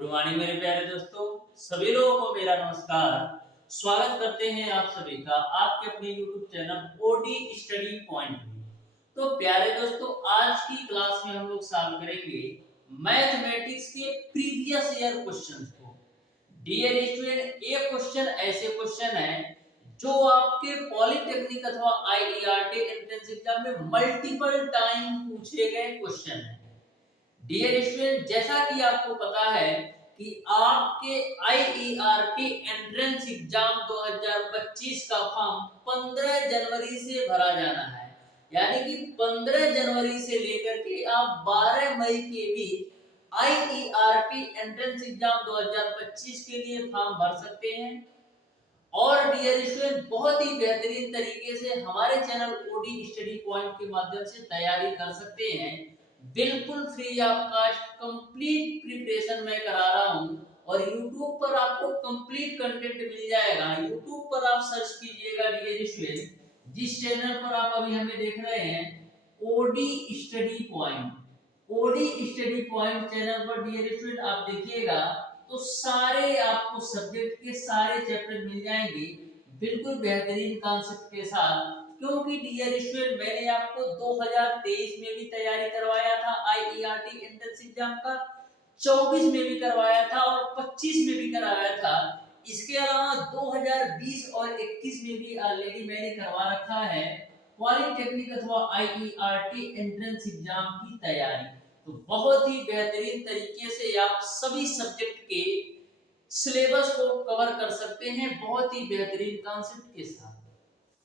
Good morning मेरे प्यारे दोस्तों, सभी लोगों को मेरा नमस्कार। स्वागत करते हैं आप सभी का आपके अपने YouTube channel OD study point में। तो प्यारे दोस्तों, आज की क्लास में हम लोग सॉल्व करेंगे मैथमेटिक्स के प्रीवियस ईयर क्वेश्चंस को। डियर स्टूडेंट, ये क्वेश्चन ऐसे क्वेश्चन है जो आपके पॉलिटेक्निक अथवा आईईआरटी एंट्रेंस एग्जाम में मल्टीपल टाइम पूछे गए क्वेश्चन है। डियर स्टूडेंट, जैसा कि आपको पता है कि आपके आईईआरटी एंट्रेंस एग्जाम 2025 का फॉर्म 15 जनवरी से भरा जाना है। यानी कि 15 जनवरी से लेकर के आप 12 मई के बीच आईईआरटी एंट्रेंस एग्जाम 2025 के लिए फॉर्म भर सकते हैं। और डियर स्टूडेंट, बहुत ही बेहतरीन तरीके से हमारे चैनल ओडी स्टडी पॉइंट के माध्यम से तैयारी कर सकते हैं। बिल्कुल free of cost complete preparation मैं करा रहा हूं और YouTube पर आपको कंप्लीट कंटेंट मिल जाएगा। YouTube पर आप सर्च कीजिएगा डियर स्टूडेंट, जिस चैनल पर आप अभी हमें देख रहे हैं OD study point. OD study point channel पर डियर स्टूडेंट आप देखिएगा तो सारे आपको सब्जेक्ट के सारे चैप्टर मिल जाएंगे बिल्कुल बेहतरीन कॉन्सेप्ट के साथ। क्योंकि डियर स्टूडेंट, मैंने आपको 2023 में भी तैयारी करवाया था आईईआरटी एंट्रेंस एग्जाम का, 24 में भी करवाया था और 25 में भी करवाया था। इसके अलावा 2020 और 21 में भी ऑलरेडी मैंने करवा रखा है पॉलिटेक्निक अथवा आईईआरटी एंट्रेंस एग्जाम की तैयारी। तो बहुत ही बेहतरीन तरीके से आप सभी सब्जेक्ट के सिलेबस को कवर कर सकते हैं बहुत ही बेहतरीन कॉन्सेप्ट के साथ।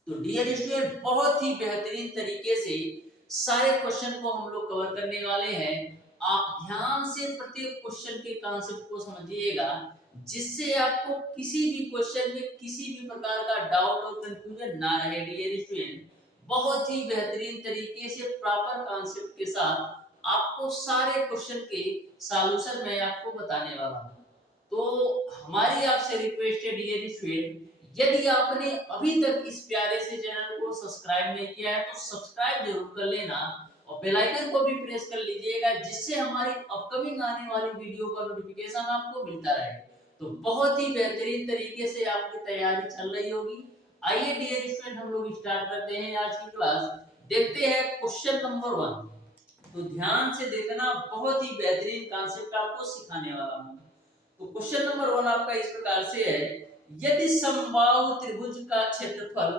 तो डियर स्टूडेंट, बहुत ही बेहतरीन तरीके से सारे क्वेश्चन को हम लोग कवर करने वाले हैं। आप ध्यान से प्रत्येक क्वेश्चन के कॉन्सेप्ट को समझिएगा, जिससे आपको किसी भी क्वेश्चन में किसी भी प्रकार का डाउट और कंफ्यूजन ना रहे। डियर स्टूडेंट, बहुत ही बेहतरीन तरीके से प्रॉपर कॉन्सेप्ट के साथ आपको सारे क्वेश्चन के सॉल्यूशन मैं आपको बताने वाला हूं। तो हमारी आपसे रिक्वेस्ट है डियर स्टूडेंट, यदि आपने अभी तक इस प्यारे से चैनल को सब्सक्राइब नहीं किया है तो सब्सक्राइब जरूर कर लेना और बेल आइकन को भी प्रेस कर लीजिएगा, जिससे हमारी अपकमिंग आने वाली वीडियो का नोटिफिकेशन आपको मिलता रहे। तो बहुत ही बेहतरीन तरीके से आपकी तैयारी चल रही होगी। आइए डियर स्टूडेंट, हम लोग स्टार्ट करते हैं आज की क्लास। देखते हैं क्वेश्चन नंबर 1। तो ध्यान से देखना, बहुत ही बेहतरीन कॉन्सेप्ट आपको सिखाने वाला हूं। तो क्वेश्चन नंबर 1 आपका इस प्रकार से है, यदि समबाहु त्रिभुज का क्षेत्रफल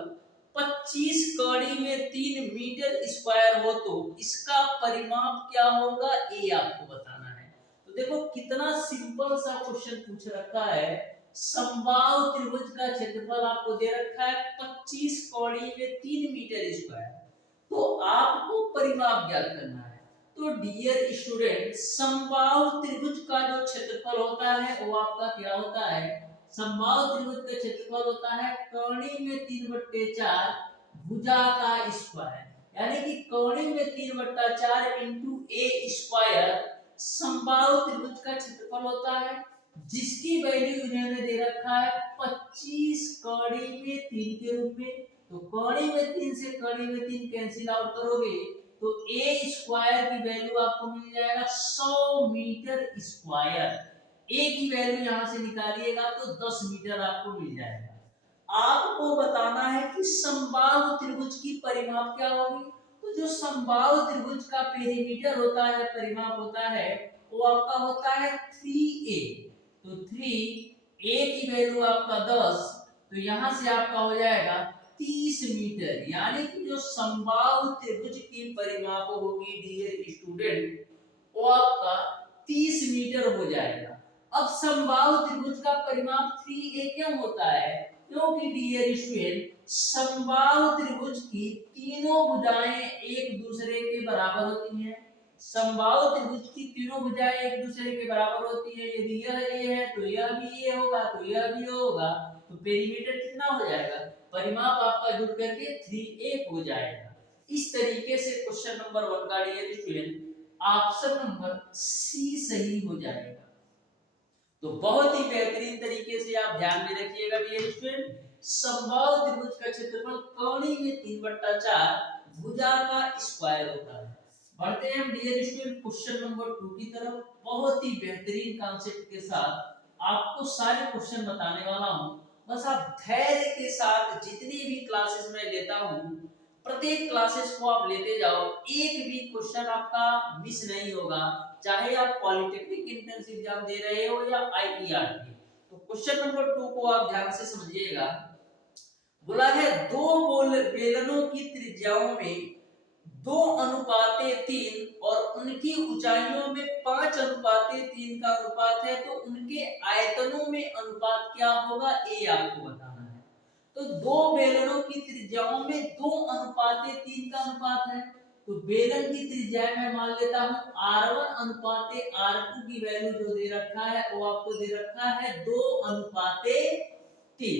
25 कड़ी में 3 मीटर स्क्वायर हो तो इसका परिमाप क्या होगा, ये आपको बताना है। तो देखो कितना सिंपल सा क्वेश्चन पूछ रखा है। समबाहु त्रिभुज का क्षेत्रफल आपको दे रखा है 25 कड़ी में 3 मीटर स्क्वायर, तो आपको परिमाप ज्ञात करना है। तो डियर स्टूडेंट, समबाहु त्रिभुज का जो क्षेत्रफल होता है वो आपका क्या होता है, समबाहु त्रिभुज का क्षेत्रफल होता है कौणी में 3/4 भुजा का स्क्वायर। यानी कि कौणी में 3/4 इंटू ए स्क्वायर समबाहु त्रिभुज का क्षेत्रफल होता है, जिसकी वैल्यू इन्होंने दे रखा है 25 कौड़ी में 3 के रूप में। तो कौड़ी में 3 से कौड़ी में 3 कैंसिल आउट करोगे तो ए स्क्वायर की वैल्यू आपको मिल जाएगा 100 मीटर स्क्वायर। ए की वैल्यू यहां से निकालिएगा तो 10 मीटर आपको मिल जाएगा। आपको बताना है कि समबाहु त्रिभुज की परिमाप क्या होगी। तो जो समबाहु त्रिभुज का पेरीमीटर होता है, परिमाप होता है, वो आपका होता है 3a। तो 3a की वैल्यू आपका 10, तो यहां से आपका हो जाएगा 30 मीटर। यानी कि जो समबाहु त्रिभुज की परिमाप होगी डियर स्टूडेंट, वो आपका 30 मीटर हो जाएगा। अब समबाहु त्रिभुज का परिमाप 3a क्यों होता है, क्योंकि डियर स्टूडेंट समबाहु त्रिभुज की तीनों भुजाएं एक दूसरे के बराबर होती हैं। समबाहु त्रिभुज की तीनों भुजाएं एक दूसरे के बराबर होती है। यदि यह a है तो यह भी a होगा, तो यह भी होगा, तो पेरीमीटर कितना हो जाएगा, परिमाप आपका जुड़ करके 3a हो जाएगा। इस तरीके से क्वेश्चन नंबर 1 का dear student option number C सही हो जाएगा। तो बहुत ही बेहतरीन तरीके से आप ध्यान में रखिएगा डियर स्टूडेंट, समबाहु त्रिभुज का क्षेत्रफल कौणी में 3/4 भुजा का स्क्वायर होता है। बढ़ते हैं हम डियर स्टूडेंट क्वेश्चन नंबर 2 की तरफ। बहुत ही बेहतरीन कॉन्सेप्ट के साथ आपको सारे क्वेश्चन बताने वाला हूं। बस आप धैर्य के साथ जितनी भी क्लासेस मैं लेता हूं, प्रत्येक क्लासेस को आप लेते जाओ, एक भी क्वेश्चन आपका मिस नहीं होगा, चाहे आप पॉलिटेक्निक एंट्रेंस एग्जाम दे रहे हो या आईईआरटी। तो क्वेश्चन नंबर 2 को आप ध्यान से समझिएगा। बोला है दो बेलनों की त्रिज्याओं में 2:3 और उनकी ऊंचाइयों में 5:3 का अनुपात है, तो उनके आयतनों में अनुपात क्या होगा, ये आपको बताना है। तो दो बेलनों की त्रिज्याओं में 2:3 का अनुपात है, तो बेलन की त्रिज्या मैं मान लेता हूं R1 अनुपात R2 की वैल्यू जो दे रखा है वो आपको दे रखा है 2:3,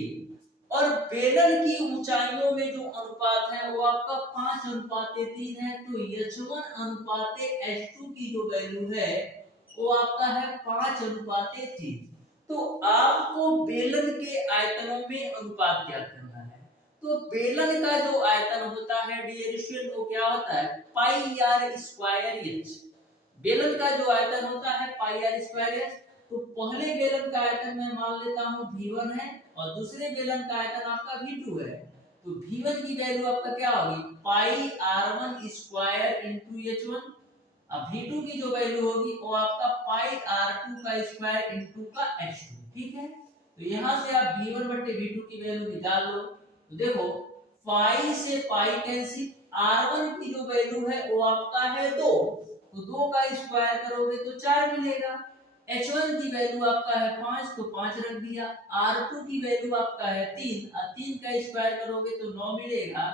और बेलन की ऊंचाइयों में जो अनुपात है वो आपका 5:3 है, तो H1 अनुपात H2 की जो वैल्यू है वो आपका है 5:3। तो आपको बेलन के आयतनों में अनुपात ज्ञात करना है। तो बेलन का जो आयतन होता है डियर स्टूडेंट वो क्या होता है, पाई आर स्क्वायर एच। बेलन का जो आयतन होता है पाई आर स्क्वायर एच। तो पहले बेलन का आयतन मैं मान लेता हूं V1 है, और दूसरे बेलन का आयतन आपका V2 है। तो V1 की वैल्यू आपका क्या होगी, पाई R1 स्क्वायर इंटू H1। अब V2 की जो वैल्यू होगी वो आपका पाई R2 का स्क्वायर इंटू का H2। ठीक है, तो यहां से आप V1 बटे V2 की वैल्यू निकाल लो। तो देखो पाई से पाई कैंसिल, R1 की जो वैल्यू है वो आपका है 2, तो 2 का स्क्वायर करोगे तो 4 मिलेगा। H1 की वैल्यू आपका है 5, तो 5 रख दिया। R2 की वैल्यू आपका है 3, और 3 का स्क्वायर करोगे तो 9 मिलेगा,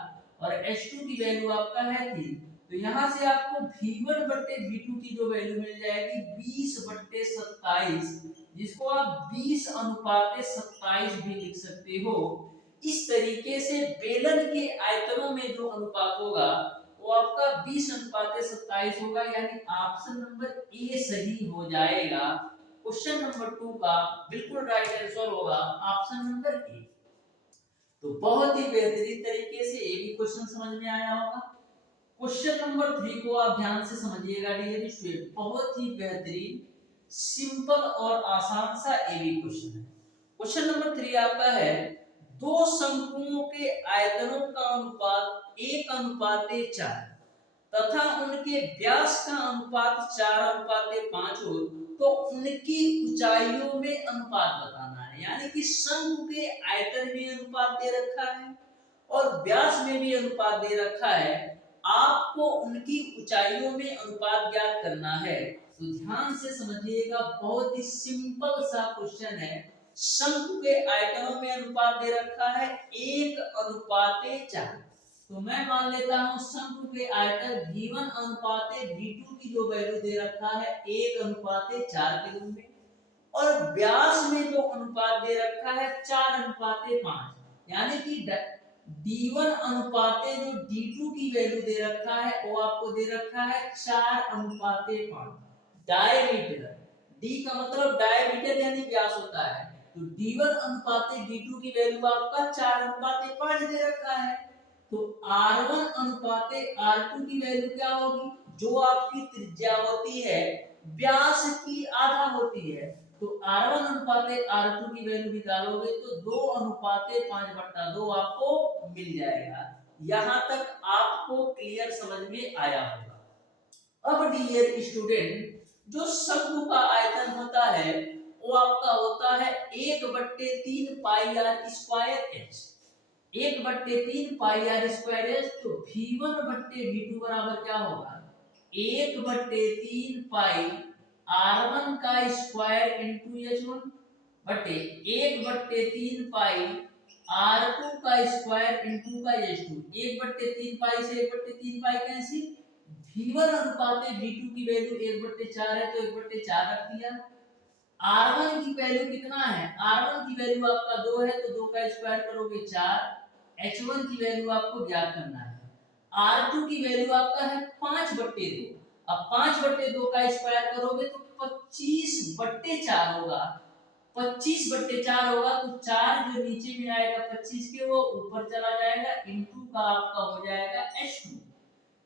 और H2 की वैल्यू आपका है 3। तो यहां से आपको V1 बट्टे V2 की जो वैल्यू मिल जाएगी 20/27, जिसको आप 20:27 भी लिख सकते हो। इस तरीके से बेलन के आयतनों में जो अनुपात होगा वो आपका 20:27 होगा, यानी ऑप्शन नंबर ए सही हो जाएगा। क्वेश्चन नंबर 2 का बिल्कुल राइट आंसर होगा ऑप्शन नंबर ए। तो बहुत ही बेहतरीन तरीके से ये भी क्वेश्चन समझ में आया होगा। क्वेश्चन नंबर 3 को आप ध्यान से समझिएगा डियर स्टूडेंट, बहुत ही बेहतरीन, सिंपल और आसान सा ये भी क्वेश्चन है। क्वेश्चन नंबर 3 आपका है दो शंकुओं के आयतनों का अनुपात 1:4 तथा उनके व्यास का अनुपात 4:5 हो, तो उनकी ऊंचाइयों में अनुपात बताना है। यानी कि शंकु के आयतन में अनुपात दे रखा है और व्यास में भी अनुपात दे रखा है, आपको उनकी ऊंचाइयों में अनुपात ज्ञात करना है। तो ध्यान से समझिएगा, बहुत ही सिंपल सा क्वेश्चन है। शंकु के आयतनों में अनुपात दे रखा है 1:4, तो मैं मान लेता हूं शंकु के आयतन V1 अनुपात V2 की जो वैल्यू दे रखा है 1:4 के रूप में, और व्यास में जो अनुपात दे रखा है 4:5, यानी कि D1 अनुपात जो D2 की वैल्यू दे रखा है वो आपको दे रखा है 4:5। डायमीटर, D का मतलब डायमीटर यानी व्यास होता है, तो D1 अनुपात D2 की वैल्यू आपका 4:5 दे रखा है। तो R1 अनुपात R2 की वैल्यू क्या होगी, जो आपकी त्रिज्या होती है व्यास की आधा होती है, तो R1 अनुपात R2 की वैल्यू निकालोगे तो 2:5/2 आपको मिल जाएगा। यहां तक आपको क्लियर समझ में आया होगा। अब डियर स्टूडेंट, जो शंकु का आयतन होता है वो आपका होता है 1/3 pi r square h. 1/3 pi r square h, तो V1 बट्टे V2 बराबर क्या होगा, 1/3 पाई R1 का स्क्वायर इंटू H1 बटे 1/3 पाई R2 का स्क्वायर इंटू का H2। 1/3 पाई से 1/3 पाई कैंसिल, V1 अनुपात V2 की वैल्यू 1/4 है, तो 1/4 रख दिया। R1 की वैल्यू कितना है, R1 की वैल्यू आपका 2 है, तो 2 का स्क्वायर करोगे 4। H1 की वैल्यू आपको ज्ञात करना है। R2 की वैल्यू आपका है 5/2। अब 5/2 का स्क्वायर करोगे तो 25/4 होगा। 25/4 होगा, तो 4 जो नीचे में आएगा 25 के वो ऊपर चला जाएगा, इंटू का आपका हो जाएगा H2।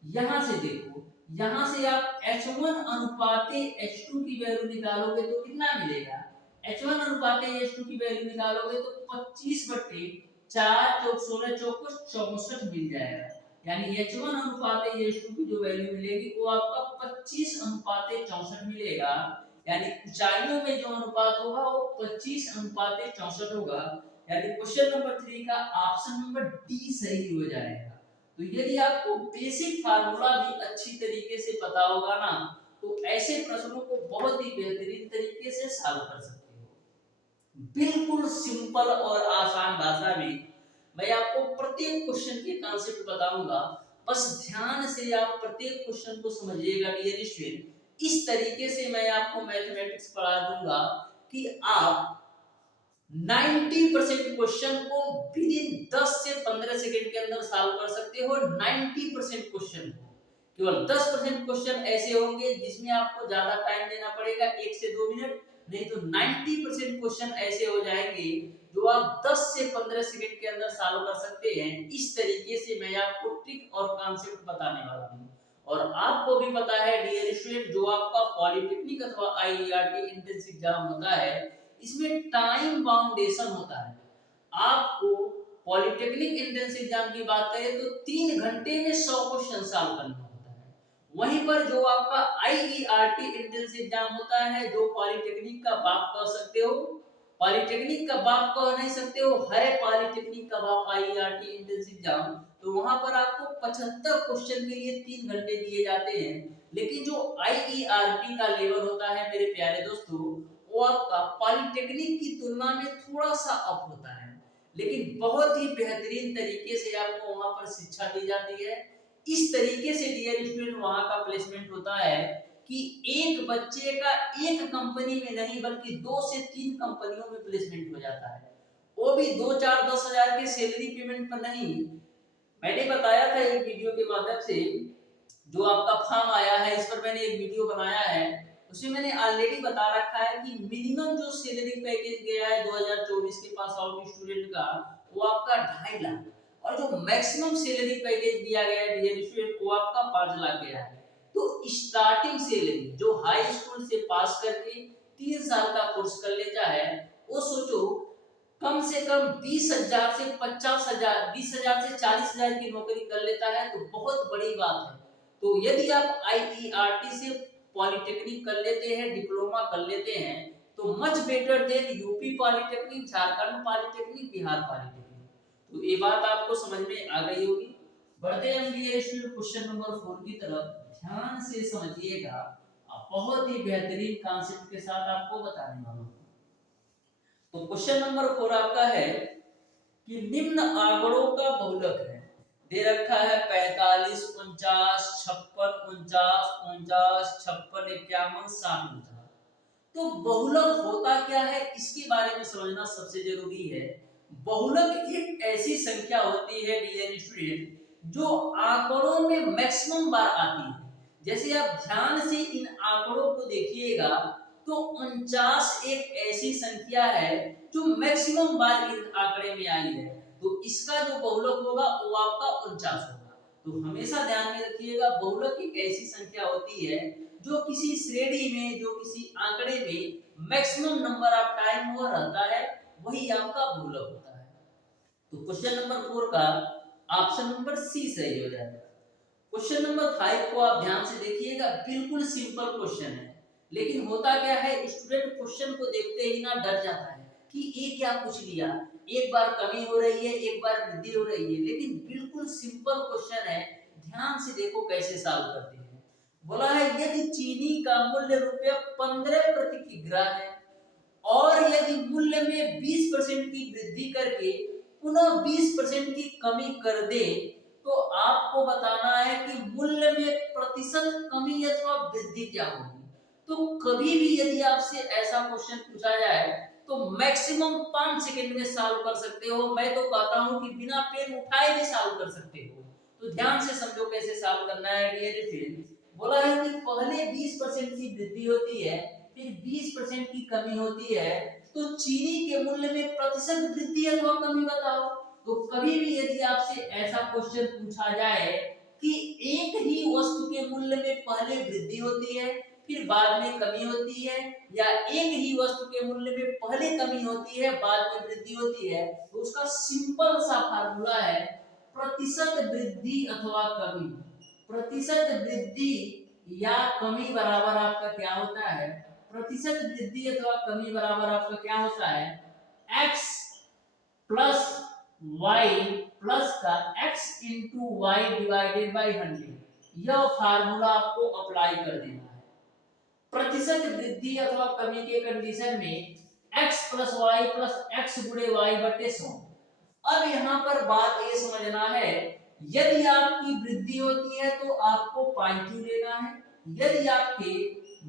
यहां से देखो यहाँ से आप H1 अनुपाते H2 की वैल्यू निकालोगे तो कितना मिलेगा? H1 अनुपाते H2 की वैल्यू निकालोगे तो 25 बट्टे 4 चौक 16 चौक 64 मिल जाएगा। यानी H1 अनुपाते H2 की जो वैल्यू मिलेगी वो आपका 25 अनुपाते 64 मिलेगा। यानी ऊंचाइयों में जो अनुपात होगा वो 25 अनुपाते 64 होगा। यानी क्वेश्चन नंबर 3 का ऑप्शन नंबर डी सही हो जाएगा। तो यदि आपको बेसिक फार्मूला भी अच्छी तरीके से पता होगा ना तो ऐसे प्रश्नों को बहुत ही बेहतरीन तरीके से सॉल्व कर सकते हो। बिल्कुल सिंपल और आसान भाषा में मैं आपको प्रत्येक क्वेश्चन के कॉन्सेप्ट बताऊंगा। बस ध्यान से आप प्रत्येक क्वेश्चन को समझिएगा डियर स्टूडेंट। इस तरीके से मैं आपको मैथमेटिक्स पढ़ा दूंगा कि आप 90% क्वेश्चन को विद इन 10 से 15 सेकंड के अंदर सॉल्व कर सकते हो। 90% क्वेश्चन को, केवल 10% क्वेश्चन ऐसे होंगे जिसमें आपको ज्यादा टाइम देना पड़ेगा 1 से 2 मिनट, नहीं तो 90% क्वेश्चन ऐसे हो जाएंगे जो आप 10 से 15 सेकंड के अंदर सॉल्व कर सकते हैं। इस तरीके से मैं आपको ट्रिक और कॉन्सेप्ट बताने वाला हूं। और आपको भी पता है डियर स्टूडेंट, जो आपका पॉलिटेक्निक अथवा आईईआरटी एंट्रेंस एग्जाम होता है इसमें टाइम बाउंडेशन होता है। आपको पॉलिटेक्निक एंट्रेंस एग्जाम की बात करें तो 3 घंटे में 100 क्वेश्चन सॉल्व करना होता है। वहीं पर जो आपका आईईआरटी एंट्रेंस एग्जाम होता है, जो पॉलिटेक्निक का बाप कह सकते हो, पॉलिटेक्निक का बाप कह नहीं सकते हो, है पॉलिटेक्निक का बाप आईईआरटी एंट्रेंस एग्जाम। तो वहां पर आपको 75 क्वेश्चन के लिए 3 घंटे दिए जाते हैं। लेकिन जो आईईआरटी का लेवल होता है मेरे प्यारे दोस्तों, वो आपका पॉलिटेक्निक की तुलना में थोड़ा सा अप होता है, लेकिन बहुत ही बेहतरीन तरीके से आपको वहां पर शिक्षा दी जाती है। इस तरीके से डियर स्टूडेंट वहां का प्लेसमेंट होता है कि एक बच्चे का एक कंपनी में नहीं बल्कि 2 से 3 कंपनियों में प्लेसमेंट हो जाता है, वो भी 2-4-10 हजार के सैलरी पेमेंट पर नहीं। मैंने बताया था एक वीडियो के माध्यम से, जो आपका फॉर्म आया है इस पर मैंने एक वीडियो बनाया है, उसमें मैंने ऑलरेडी बता रखा है कि मिनिमम जो सैलरी पैकेज गया है 2024 के पास आउट स्टूडेंट का वो आपका 2.5 लाख, और जो मैक्सिमम सैलरी पैकेज दिया गया है डियर स्टूडेंट वो आपका 5 लाख गया है। तो स्टार्टिंग सैलरी जो हाई स्कूल से पास करके 3 साल का कोर्स कर लेता है, वो सोचो कम से कम 20,000 से 50,000, 20,000 से 40,000 की नौकरी कर लेता है, तो बहुत बड़ी बात है। तो यदि आप आईईआरटी से पॉलिटेक्निक कर लेते हैं, डिप्लोमा कर लेते हैं, तो much better than UP polytechnic, Jharkhand polytechnic, Bihar polytechnic. तो ये बात आपको समझ में आ गई होगी। बढ़ते हैं डियर स्टूडेंट क्वेश्चन नंबर 4 की तरफ। ध्यान से समझिएगा, बहुत ही बेहतरीन कॉन्सेप्ट के साथ आपको बताने वाला हूं। तो क्वेश्चन नंबर 4 आपका है कि निम्न आंकड़ों का बहुलक है। दे रखा है 45, 49, 56, 49, 49, 56, 51, 60, 49। तो बहुलक होता क्या है इसके बारे में समझना सबसे जरूरी है। बहुलक एक ऐसी संख्या होती है डियर स्टूडेंट जो आंकड़ों में मैक्सिमम बार आती है। जैसे आप ध्यान से इन आंकड़ों को देखिएगा तो 49 एक ऐसी संख्या है जो मैक्सिमम बार इस आंकड़े में आई है, तो इसका जो बहुलक होगा वो आपका 49 होगा। तो हमेशा ध्यान में रखिएगा, बहुलक एक ऐसी संख्या होती है जो किसी श्रेणी में, जो किसी आंकड़े में मैक्सिमम नंबर ऑफ टाइम वो रहता है, वही आपका बहुलक होता है। तो क्वेश्चन नंबर 4 का ऑप्शन नंबर सी सही हो जाएगा। क्वेश्चन नंबर 5 को आप ध्यान से देखिएगा, बिल्कुल सिंपल क्वेश्चन है, लेकिन होता क्या है स्टूडेंट क्वेश्चन को देखते ही ना डर जाता है कि ये क्या पूछ लिया, एक बार कमी हो रही है एक बार वृद्धि हो रही है, लेकिन बिल्कुल सिंपल क्वेश्चन है। ध्यान से देखो कैसे सॉल्व करते हैं। बोला है यदि चीनी का मूल्य ₹15 प्रति किग्रा है और यदि मूल्य में 20% की वृद्धि करके पुनः 20% की कमी कर दे, तो आपको बताना है कि मूल्य में प्रतिशत कमी अथवा वृद्धि क्या होगी। तो कभी भी यदि आपसे ऐसा क्वेश्चन पूछा जाए तो मैक्सिमम 5 सेकंड में सॉल्व कर सकते हो। मैं तो कहता हूं कि बिना पेन उठाए भी सॉल्व कर सकते हो। तो ध्यान से समझो कैसे सॉल्व करना है डियर स्टूडेंट। बोला है कि पहले 20% की वृद्धि होती है, फिर 20% की कमी होती है, तो चीनी के मूल्य में प्रतिशत वृद्धि अथवा कमी बताओ। तो कभी भी यदि आपसे ऐसा क्वेश्चन पूछा जाए कि एक ही वस्तु के मूल्य में पहले वृद्धि होती है फिर बाद में कमी होती है, या एक ही वस्तु के मूल्य में पहले कमी होती है बाद में वृद्धि होती है, तो उसका सिंपल सा फार्मूला है प्रतिशत वृद्धि अथवा कमी। प्रतिशत वृद्धि या कमी बराबर आपका क्या होता है, प्रतिशत वृद्धि अथवा कमी बराबर आपका क्या होता है, x प्लस वाई प्लस का x into Y divided by 100। यह फार्मूला आपको अप्लाई कर देना है। प्रतिशत वृद्धि अथवा कमी के कंडीशन में x plus Y plus x गुणे वाई बटे 100। अब यहाँ पर बात ये समझना है, यदि आपकी वृद्धि होती है तो आपको पॉजिटिव लेना है, यदि आपके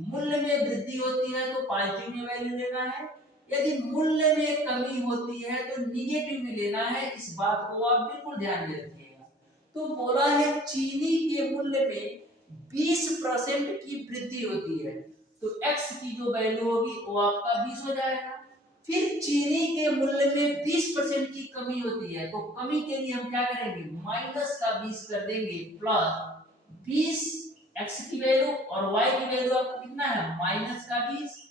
मूल्य में वृद्धि होती है तो पॉजिटिव में वैल्यू लेना है, यदि मूल्य में कमी होती है तो निगेटिव में लेना है। इस बात को आप बिल्कुल ध्यान में रखिएगा। तो बोला है चीनी के मूल्य में 20% की वृद्धि होती है, तो x की जो वैल्यू होगी वो आपका 20 हो जाएगा। फिर चीनी के मूल्य में 20% की कमी होती है, तो कमी के लिए हम क्या करेंगे, माइनस का 20 कर देंगे प्लस 20 x की वैल्यू और y की वैल्यू आपको कितना है, माइनस का 20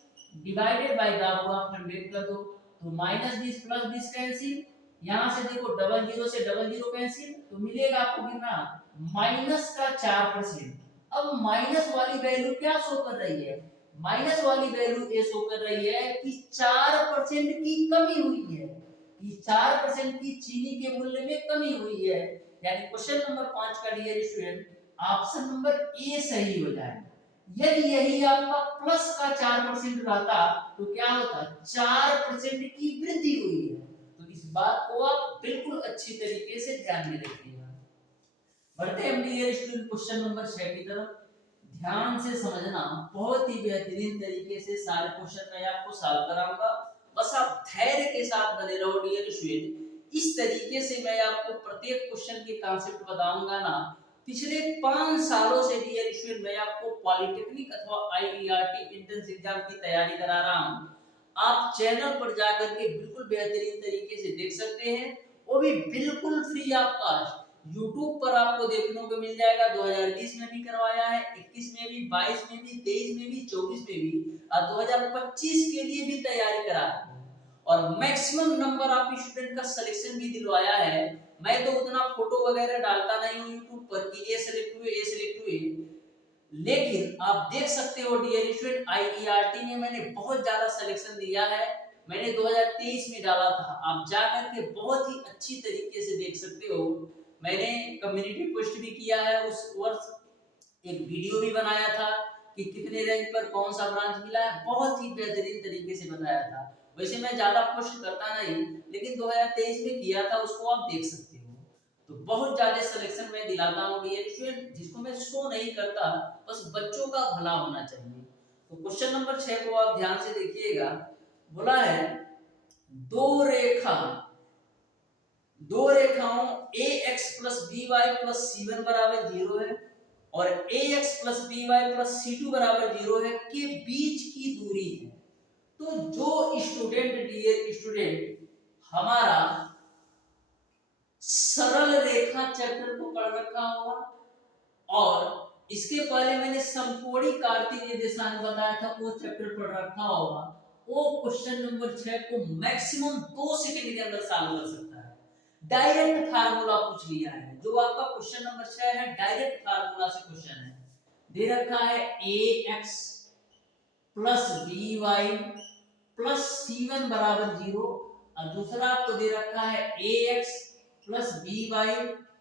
डिवाइडेड बाय दाब आप 100 कर दो, तो माइनस 20 प्लस 20 कैंसिल, यहां से देखो डबल जीरो से डबल जीरो कैंसिल, तो मिलेगा आपको कितना, माइनस का 4%। अब माइनस वाली वैल्यू क्या शो कर रही है, माइनस वाली वैल्यू ये शो कर रही है कि 4% की कमी हुई है, कि 4% की चीनी के मूल्य में कमी हुई है। यानी क्वेश्चन नंबर 5 का dear student option number A सही हो जाएगा। यदि यही आपका प्लस का 4% रहता तो क्या होता, 4% की वृद्धि हुई है। तो इस बात को आप बिल्कुल अच्छी तरीके से ध्यान में रखिएगा। बढ़ते हैं डियर स्टूडेंट क्वेश्चन नंबर 6 की तरफ। ध्यान से समझना, बहुत ही बेहतरीन तरीके से सारे क्वेश्चन मैं आपको सॉल्व कराऊंगा, बस आप धैर्य के साथ बने रहो डियर स्टूडेंट। इस तरीके से मैं आपको प्रत्येक क्वेश्चन के कॉन्सेप्ट बताऊंगा ना। पिछले 5 सालों से डियर स्टूडेंट मैं आपको पॉलिटेक्निक अथवा आईईआरटी एंट्रेंस एग्जाम की तैयारी करा रहा हूं। आप चैनल पर जाकर के बिल्कुल बेहतरीन तरीके से देख सकते हैं, वो भी बिल्कुल फ्री ऑफ कॉस्ट। YouTube पर आपको देखने को मिल जाएगा। 2020 में भी करवाया है, 21 में भी, 22 में भी, 23 में भी, 24 में भी, और 2025 के लिए भी तैयारी करा है। और मैक्सिमम नंबर ऑफ स्टूडेंट का सिलेक्शन भी दिलवाया है। मैं तो उतना फोटो वगैरह डालता नहीं हूँ YouTube पर कि ये सिलेक्ट हुए, ये सिलेक्ट हुए, लेकिन आप देख सकते हो डियर स्टूडेंट आईईआरटी में मैंने बहुत ज्यादा सिलेक्शन दिया है। मैंने 2023 में डाला था, आप जाकर के बहुत ही अच्छी तरीके से देख सकते हो। मैंने कम्युनिटी पोस्ट भी किया है उस वर्ष, एक वीडियो भी बनाया था कि कितने रैंक पर कौन सा ब्रांच मिला है, बहुत ही बेहतरीन तरीके से बताया था। वैसे मैं ज्यादा पोस्ट करता नहीं, लेकिन 2023 में किया था, उसको आप देख सकते हो। तो बहुत ज्यादा सिलेक्शन मैं दिलाता हूँ डियर स्टूडेंट, जिसको मैं शो नहीं करता, बस बच्चों का भला होना चाहिए। तो क्वेश्चन नंबर 6 को आप ध्यान से देखिएगा। बोला है दो रेखाओं ax plus by plus c1 बराबर 0 है और ax plus by plus c2 बराबर 0 है के बीच की दूरी है। तो जो स्टूडेंट डियर स्टूडेंट हमारा सरल रेखा चैप्टर को पढ़ रखा होगा, और इसके पहले मैंने समकोणी कार्तीय निर्देशांक बताया था, वो चैप्टर पढ़ रखा होगा, वो क्वेश्चन नंबर 6 को मैक्सिमम 2 सेकंड के अंदर सॉल्व कर सकता है। डायरेक्ट फार्मूला पूछ लिया है, जो आपका क्वेश्चन नंबर 6 है, डायरेक्ट फार्मूला से क्वेश्चन है। दे रखा है ax plus by plus c1 बराबर 0, और दूसरा आपको दे रखा है ax plus by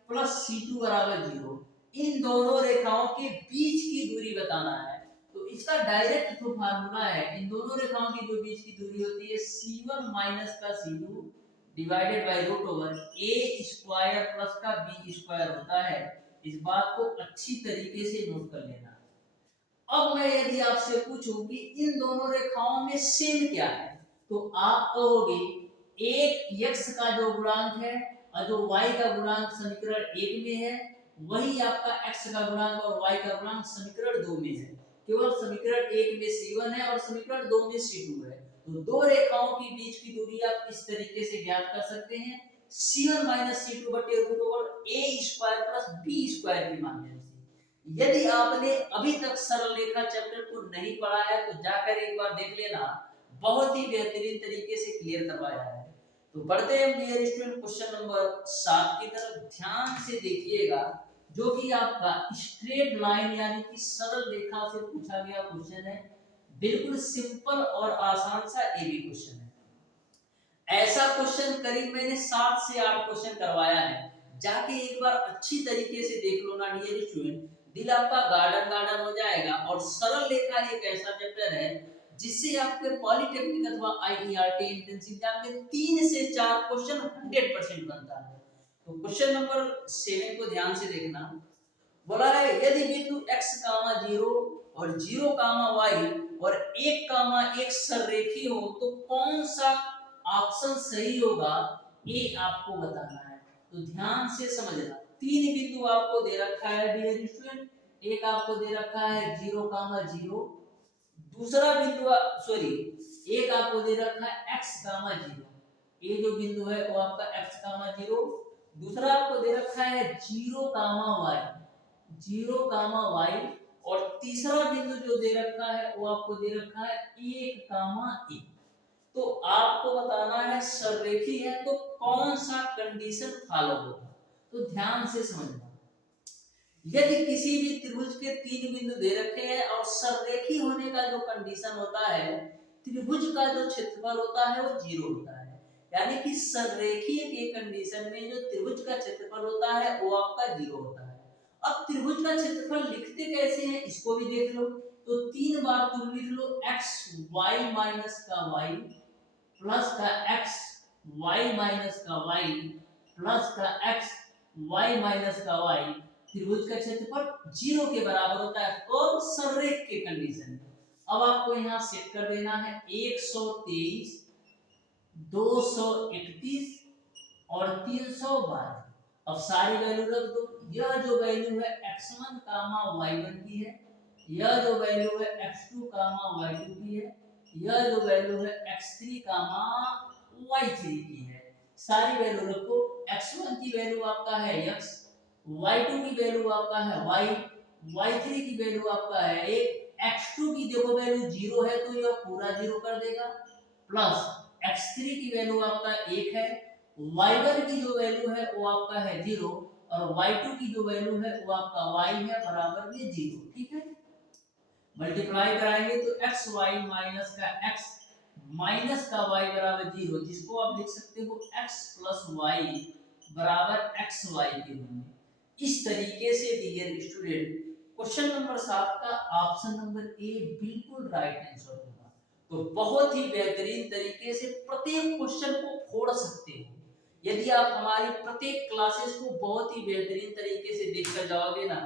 plus c2 बराबर 0। इन दोनों रेखाओं के बीच की दूरी बताना है। तो इसका डायरेक्ट जो फार्मूला है, इन दोनों रेखाओं की जो बीच की दूरी होती है c1 माइनस का c2 divided by root over a square plus का b स्क्वायर होता है। इस बात को अच्छी तरीके से नोट कर लेना। अब मैं यदि आपसे पूछूं कि इन दोनों रेखाओं में सेम क्या है, तो आप कहोगे एक x का जो गुणांक है और जो y का गुणांक समीकरण 1 में है, वही आपका x का गुणांक और y का गुणांक समीकरण 2 में है। केवल समीकरण 1 में c1 है और समीकरण 2 में c2 है। तो दो रेखाओं के बीच की दूरी आप इस तरीके से ज्ञात कर सकते हैं। C1 माइनस C2 बटे रूट ओवर ए स्क्वायर प्लस बी स्क्वायर के माध्यम से। यदि आपने अभी तक सरल रेखा चैप्टर को नहीं पढ़ा है तो जाकर एक बार देख लेना, बहुत ही बेहतरीन तरीके से क्लियर करवाया है। तो बढ़ते हैं डियर स्टूडेंट क्वेश्चन नंबर 7 की तरफ। ध्यान से देखिएगा, जो कि आपका स्ट्रेट लाइन यानी कि सरल रेखा से पूछा गया क्वेश्चन है। बिल्कुल सिंपल और आसान सा ये भी क्वेश्चन है। ऐसा क्वेश्चन करीब मैंने 7 से 8 क्वेश्चन करवाया है, जाके एक बार अच्छी तरीके से देख लो ना डियर स्टूडेंट, दिल आपका गार्डन गार्डन हो जाएगा। और सरल रेखा एक ऐसा चैप्टर है जिससे आपके पॉलिटेक्निक अथवा आईईआरटी एंट्रेंस एग्जाम में 3 से 4 क्वेश्चन 100% बनता है। तो क्वेश्चन नंबर 7 को ध्यान से देखना। बोला है यदि बिंदु x, 0 और 0, y और 1, 1 सररेखी हो तो कौन सा ऑप्शन सही होगा, ये आपको बताना है। तो ध्यान से समझना। 3 बिंदु आपको दे रखा है डियर स्टूडेंट। एक आपको दे रखा है 0, 0, दूसरा बिंदु एक आपको दे रखा है x, 0। ये जो बिंदु है वो आपका x, 0। दूसरा आपको दे रखा है 0, y, 0, y। और तीसरा बिंदु जो दे रखा है वो आपको दे रखा है 1, 1। तो आपको बताना है सररेखी है तो कौन सा कंडीशन फॉलो होगा। तो ध्यान से समझना। यदि किसी भी त्रिभुज के 3 बिंदु दे रखे हैं और सररेखी होने का जो कंडीशन होता है, त्रिभुज का जो क्षेत्रफल होता है वो 0 होता है। यानी कि सररेखी के कंडीशन में जो त्रिभुज का क्षेत्रफल होता है वो आपका 0 होता है। अब त्रिभुज का क्षेत्रफल लिखते कैसे हैं इसको भी देख लो। तो 3 बार तुम लिख लो x, y माइनस का y प्लस का x, y माइनस का y प्लस का x, y माइनस का y। त्रिभुज का क्षेत्रफल 0 के बराबर होता है कौन, सररेख के कंडीशन में। अब आपको यहाँ सेट कर देना है 123, 231 और 312। अब सारी वैल्यू रख दो। यह जो वैल्यू है x1, y1 की है, यह जो वैल्यू है x2, y2 की है, यह जो वैल्यू है x3, y3 की है। सारी वैल्यू रखो। x1 की वैल्यू आपका है x, y2 की वैल्यू आपका है y, y3 की वैल्यू आपका है 1, x2 की देखो वैल्यू 0 है तो यह पूरा 0 कर देगा, प्लस x3 की वैल्यू आपका 1 है, y1 की जो वैल्यू है वो आपका है 0 और y2 की जो वैल्यू है वो आपका y है बराबर में 0। ठीक है, मल्टीप्लाई कराएंगे तो x y माइनस का x माइनस का y बराबर 0, जिसको आप लिख सकते हो x प्लस y बराबर x y के रूप में। इस तरीके से डियर स्टूडेंट क्वेश्चन नंबर 7 का ऑप्शन नंबर ए बिल्कुल राइट आंसर होगा। तो बहुत ही बेहतरीन तरीके से प्रत्येक क्वेश्चन को फोड़ सकते हो। यदि आप हमारी प्रत्येक क्लासेस को बहुत ही बेहतरीन तरीके से देखकर जाओगे ना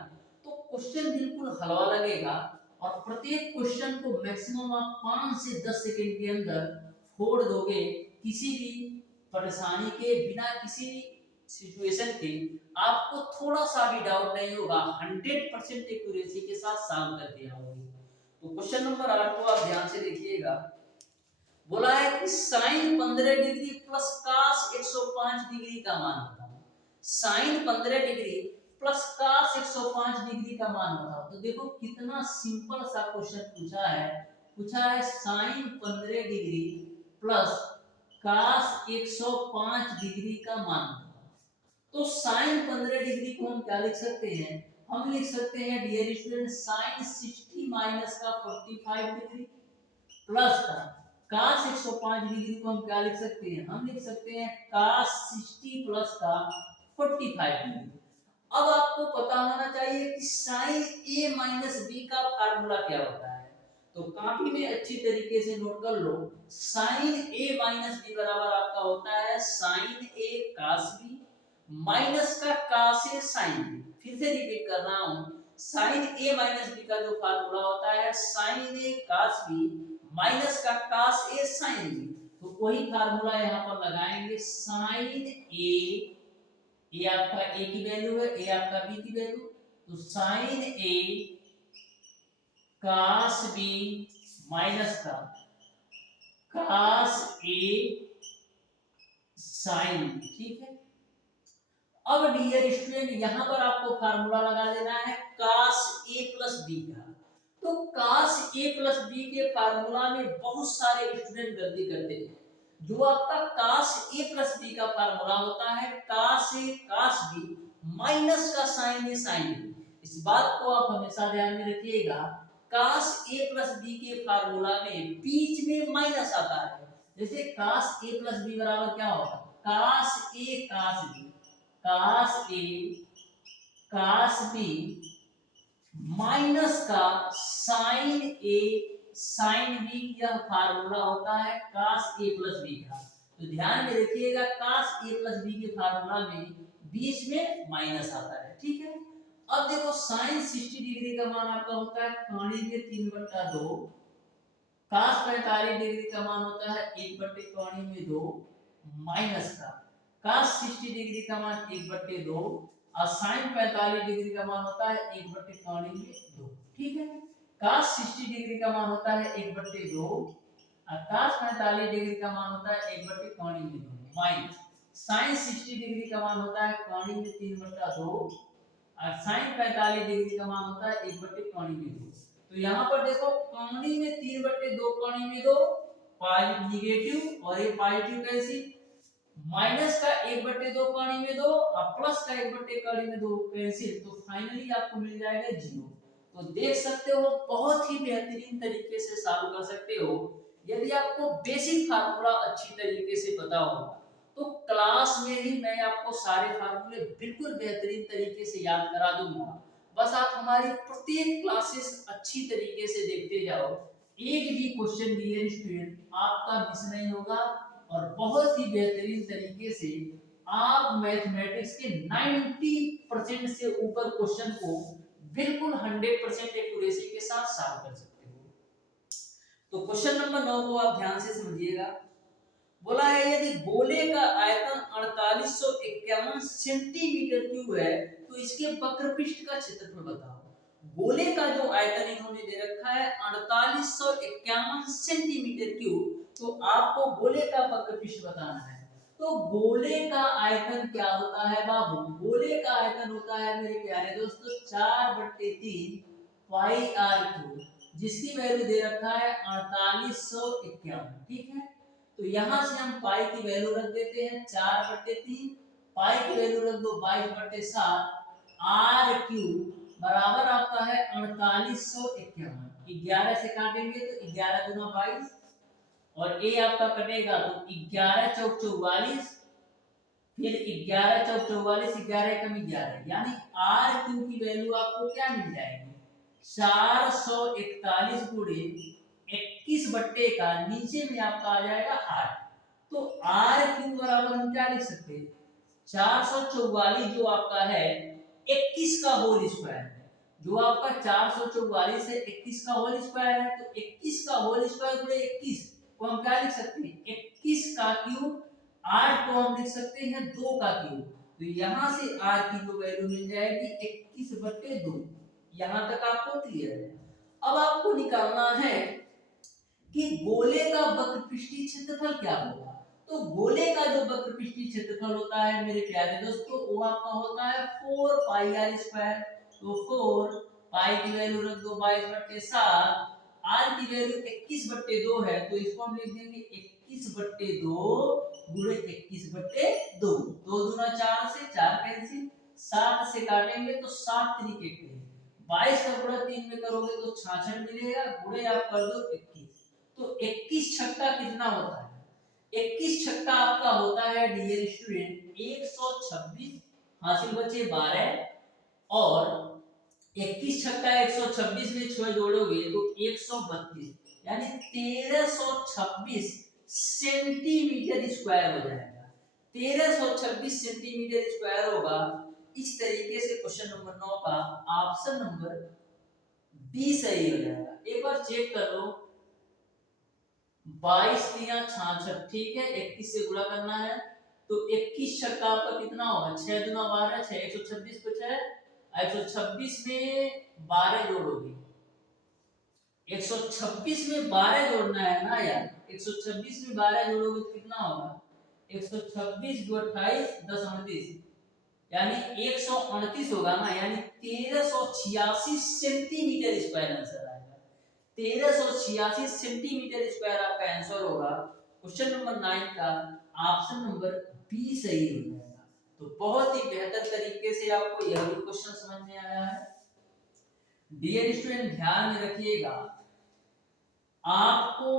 तो क्वेश्चन बिल्कुल हलवा लगेगा और प्रत्येक क्वेश्चन को मैक्सिमम आप 5 से 10 सेकंड के अंदर फोड़ दोगे, किसी भी परेशानी के बिना, किसी सिचुएशन के आपको थोड़ा सा भी डाउट नहीं होगा, 100% एक्यूरेसी के साथ सॉल्व करके आओगे। तो क्वेश्चन नंबर 8 को आप ध्यान से देखिएगा। बोला है कि sin 15 degree plus cos 105 degree का मान बताओ। sin 15 degree plus cos 105 degree का मान बताओ। तो देखो कितना सिंपल सा क्वेश्चन पूछा है। पूछा है sin 15 degree plus cos 105 degree का मान बताओ। तो sin 15 डिग्री को हम क्या लिख सकते हैं, हम लिख सकते हैं डियर स्टूडेंट sin 60 माइनस का 45 डिग्री प्लस का cos 105 डिग्री को हम क्या लिख सकते हैं, हम लिख सकते हैं cos 60 प्लस का 45 डिग्री। अब आपको पता होना चाहिए कि sin a माइनस b का फार्मूला क्या होता है। तो कॉपी में अच्छी तरीके से नोट कर लो। sin a माइनस b बराबर आपका होता है sin a cos b minus का cos a sin b। फिर से रिपीट कर रहा हूं, sin a माइनस b का जो फार्मूला होता है sin a cos b minus का cos a sin b। तो वही फार्मूला यहां पर लगाएंगे। sin a आपका a की वैल्यू है, a आपका b की वैल्यू, तो sin a cos b minus का cos a sin b। ठीक है, अब डियर स्टूडेंट यहाँ पर आपको फार्मूला लगा देना है cos a प्लस बी का। तो cos a प्लस बी के फार्मूला में बहुत सारे स्टूडेंट गलती करते हैं। जो आपका cos a प्लस बी का फार्मूला होता है cos a cos b minus का साइन a sin b। इस बात को आप हमेशा ध्यान में रखिएगा। cos a प्लस बी के फार्मूला में बीच में माइनस आता है। जैसे cos a प्लस बी बराबर क्या होगा, cos a cos b, cos a cos b minus का साइन a साइन b, यह फार्मूला होता है cos a प्लस b का। तो ध्यान में रखिएगा cos a प्लस b के फार्मूला में बीच में माइनस आता है, ठीक है। अब देखो साइन 60 डिग्री का मान आपका होता है कॉणी में 3/2, cos 45 डिग्री का मान होता है 1/कॉणी में 2 माइनस का cos 60 डिग्री का मान 1/2 और sin 45 डिग्री का मान होता है 1/कॉणी में 2, ठीक है। cos 60 डिग्री का मान होता है 1/2 और cos 45 डिग्री का मान होता है 1/कॉणी में 2 माइनस sin 60 डिग्री का मान होता है कॉणी में 3/2 और sin 45 डिग्री का मान होता है 1/कॉणी में 2। तो यहाँ पर देखो कॉणी में 3/2 कॉणी में 2 नेगेटिव और ये पॉजिटिव कैसी, माइनस का 1/2 कॉणी में 2 और प्लस का 1/कॉणी में 2 कैंसिल, तो फाइनली आपको मिल जाएगा 0। तो देख सकते हो बहुत ही बेहतरीन तरीके से सॉल्व कर सकते हो। यदि आपको बेसिक फार्मूला अच्छी तरीके से पता हो तो क्लास में ही मैं आपको सारे फार्मूले बिल्कुल बेहतरीन तरीके से याद करा दूंगा। बस आप हमारी प्रत्येक क्लासेस अच्छी तरीके से देखते जाओ, एक भी क्वेश्चन डियर स्टूडेंट आपका मिस नहीं होगा और बहुत ही बेहतरीन तरीके से आप मैथमेटिक्स के 90% से ऊपर क्वेश्चन को बिल्कुल 100% एक्यूरेसी के साथ सॉल्व कर सकते हो। तो क्वेश्चन नंबर 9 को आप ध्यान से समझिएगा। बोला है यदि गोले का आयतन 4851 सेंटीमीटर क्यूब है तो इसके वक्रपृष्ठ का क्षेत्रफल बताओ। गोले का जो आयतन इन्होंने दे रखा है 4851 सेंटीमीटर क्यूब, तो आपको गोले का वक्रपृष्ठ बताना है। तो गोले का आयतन क्या होता है बाबू, गोले का आयतन होता है मेरे प्यारे दोस्तों 4/3 पाई r क्यूब, जिसकी वैल्यू दे रखा है 4851, ठीक है। तो यहां से हम पाई की वैल्यू रख देते हैं 4/3, पाई की वैल्यू रख दो 22/7, r क्यूब बराबर आपका है 4851। 11 से काटेंगे तो 11 दूना 22 और a आपका कटेगा तो 11 चौक 44, फिर 11 चौक 44, 11 कम 11, यानी r क्यूब की वैल्यू आपको क्या मिल जाएगी 441 गुणे 21 बट्टे का नीचे में आपका आ जाएगा 8। तो r क्यूब बराबर हम क्या लिख सकते हैं 444 जो आपका है 21 का होल स्क्वायर है। जो आपका 444 है 21 का होल स्क्वायर है, तो 21 का होल स्क्वायर गुणे 21 को हम क्या लिख सकते हैं 21 का क्यूब, 8 को हम लिख सकते हैं 2 का क्यूब। तो यहाँ से r की जो वैल्यू मिल जाएगी 21/2। यहाँ तक आपको क्लियर है। अब आपको निकालना है कि गोले का वक्रपृष्ठीय क्षेत्रफल क्या होगा। तो गोले का जो वक्रपृष्ठीय क्षेत्रफल होता है मेरे प्यारे दोस्तों वो आपका होता है 4 पाई r स्क्वायर। तो 4 पाई की वैल्यू रख दो 22/7, r की वैल्यू 21/2 है, तो इसको हम लिख देंगे 21/2 गुणे 21/2। 2 दूना 4 से 4 कैंसिल, 7 से काटेंगे तो 7 तरीके के 22 का गुणा 3 में करोगे तो 66 मिलेगा, गुणे आप कर दो 21। तो 21 छक्का कितना होता है 21 छक्का आपका होता है डियर स्टूडेंट 126, हासिल बचे 12 और 21 छक्का 126 में 6 जोड़ोगे तो 132, यानी 1326 सेंटीमीटर स्क्वायर हो जाएगा। 1326 सेंटीमीटर स्क्वायर होगा। इस तरीके से क्वेश्चन नंबर 9 का ऑप्शन नंबर बी सही हो जाएगा। एक बार चेक कर लो 22 3 66, ठीक है 21 से गुणा करना है तो 21 छक्का आपका कितना होगा 6 दूना 12, 6 126 को 6 126 में 12 जोड़ोगे, 126 में 12 जोड़ना है ना यार, 126 में 12 जोड़ोगे तो कितना होगा 126 2 28 10 29, यानी 138 होगा ना, यानी 1386 सेंटीमीटर स्क्वायर आंसर आएगा। 1386 सेंटीमीटर स्क्वायर आपका आंसर होगा क्वेश्चन नंबर 9 का। ऑप्शन नंबर बी सही हो जाएगा। तो बहुत ही बेहतर तरीके से आपको यह भी क्वेश्चन समझ में आया है। डियर स्टूडेंट, ध्यान में रखिएगा, आपको